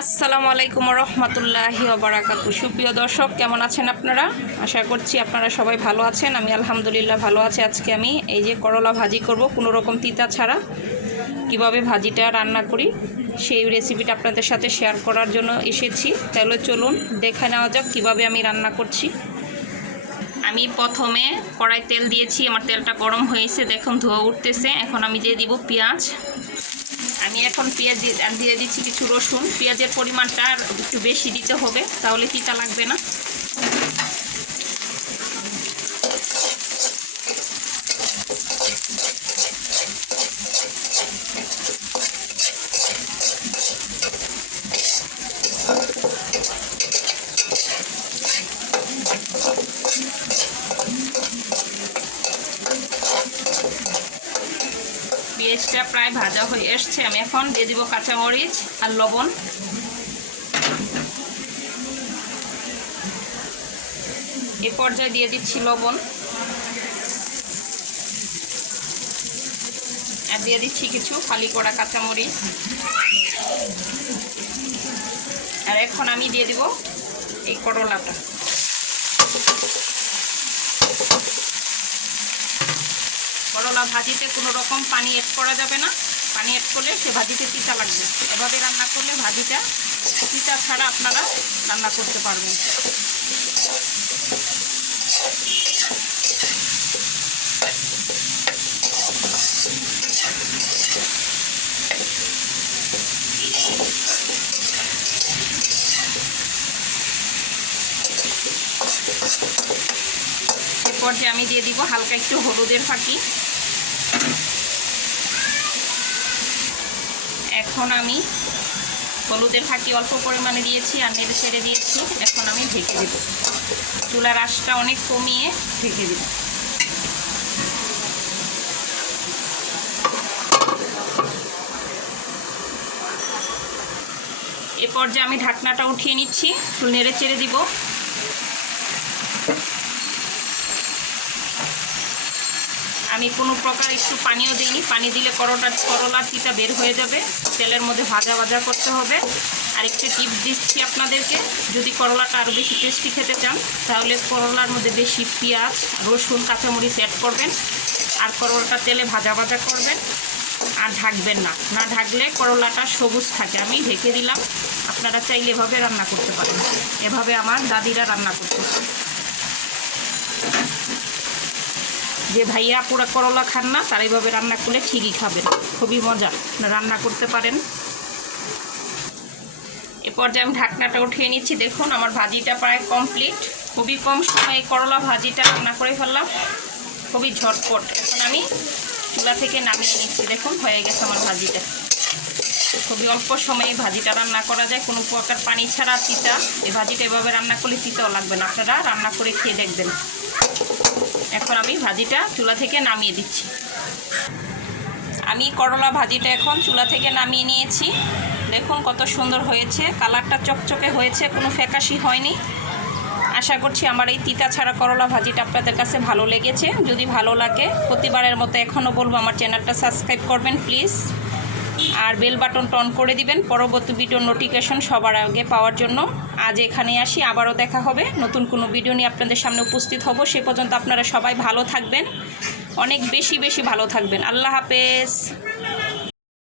আসসালামু আলাইকুম রহমতুল্লাহি ওয়া বারাকাতুহু। সুপ্রিয় দর্শক, কেমন আছেন আপনারা? আশা করছি আপনারা সবাই ভালো আছেন। আমি আলহামদুলিল্লাহ ভালো আছি। আজকে আমি এই যে করলা ভাজি করব কোনো রকম তিতা ছাড়া। কিভাবে ভাজিটা রান্না করি সেই রেসিপিটা আপনাদের সাথে শেয়ার করার জন্য এসেছি। তাহলে চলুন দেখে নেওয়া যাক কীভাবে আমি রান্না করছি। আমি প্রথমে কড়াই তেল দিয়েছি, আমার তেলটা গরম হয়েছে, দেখুন ধোয়া উঠতেছে। এখন আমি দিয়ে দিব পেঁয়াজ। আমি এখন পেঁয়াজ দিয়ে দিচ্ছি কিছু রসুন। পেঁয়াজের পরিমাণটা একটু বেশি দিতে হবে, তাহলে তিতা লাগবে না। পেঁয়াজটা প্রায় ভাজা হয়ে এসছে। আমি এখন দিয়ে দিব কাঁচামরিচ আর লবণ। এ পর্যায়ে দিয়ে দিচ্ছি লবণ আর দিয়ে দিচ্ছি কিছু ফালি করা কাঁচামরিচ। আর এখন আমি দিয়ে দিব এই করলাটা। করলা ভাজিতে কোনো রকম পানি অ্যাড করা যাবে না। পানি অ্যাড করলে সে ভাজিতে তিতা লাগবে। এভাবে রান্না করলে ভাজিটা তিতা ছাড়া আপনারা রান্না করতে পারবেন। এরপর যে আমি দিয়ে দিব হালকা একটু হলুদের ফাঁকি। এখন আমি হলুদের ফাঁকি অল্প পরিমাণে দিয়েছি আর নেড়ে ছেড়ে দিয়েছি। এখন আমি ঢেকে দেব, চুলার আঁচটা অনেক কমিয়ে ঢেকে দেব। এ পর্যায়ে আমি ঢাকনাটা উঠিয়ে নিচ্ছি, চুল নেড়ে চেড়ে দিব। আমি কোনো প্রকার একটু পানিও দিইনি। পানি দিলে করলার তিতা বের হয়ে যাবে। তেলের মধ্যে ভাজা ভাজা করতে হবে। আর একটু টিপ দিচ্ছি আপনাদেরকে, যদি করলাটা আরও বেশি টেস্টি খেতে চান তাহলে করলার মধ্যে বেশি পেঁয়াজ, রসুন, কাঁচামরিচ অ্যাড করবেন আর করলাটা তেলে ভাজা ভাজা করবেন। আর ঢাকবেন না, না ঢাকলে করলাটা সবুজ থাকে। আমি ঢেকে দিলাম। আপনারা চাইলে এভাবে রান্না করতে পারেন। এভাবে আমার দাদিরা রান্না করতে। যে ভাইয়া পুরা করলা খান না, তারা এইভাবে রান্না করলে ঠিকই খাবেন। খুবই মজা, রান্না করতে পারেন। এ পর্যায়ে আমি ঢাকনাটা উঠিয়ে নিচ্ছি। দেখুন আমার ভাজিটা প্রায় কমপ্লিট। খুবই কম সময়ে করলা ভাজিটা রান্না করে ফেললাম, খুবই ঝটপট। এখন আমি চুলা থেকে নামিয়ে নিচ্ছি। দেখুন হয়ে গেছে আমার ভাজিটা। খুবই অল্প সময়ে ভাজিটা রান্না করা যায়, কোনো প্রকার পানি ছাড়া তিতা। এই ভাজিটা এভাবে রান্না করলে তিতাও লাগবে না। আপনারা রান্না করে খেয়ে দেখবেন। এখন আমি ভাজিটা চুলা থেকে নামিয়ে দিচ্ছি। আমি করলা ভাজিটা এখন চুলা থেকে নামিয়ে নিয়েছি। দেখুন কত সুন্দর হয়েছে, কালারটা চকচকে হয়েছে, কোনো ফ্যাকাশি হয়নি। আশা করছি আমার এই তিতা ছাড়া করলা ভাজিটা আপনাদের কাছে ভালো লেগেছে। যদি ভালো লাগে প্রতিবারের মতো এখনও বলবো আমার চ্যানেলটা সাবস্ক্রাইব করবেন প্লিজ। আর বেল বাটনটা অন করে দিবেন পরবর্তী ভিডিওর নোটিফিকেশন সবার আগে পাওয়ার জন্য। আজ এখানে আসি, আবারও দেখা হবে নতুন কোনো ভিডিও নিয়ে আপনাদের সামনে উপস্থিত হব। সে পর্যন্ত আপনারা সবাই ভালো থাকবেন, অনেক বেশি বেশি ভালো থাকবেন। আল্লাহ হাফেজ।